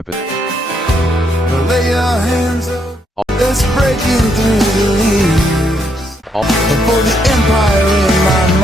weapon. Lay your hands up, let's breaking through the leaves. For the empire in my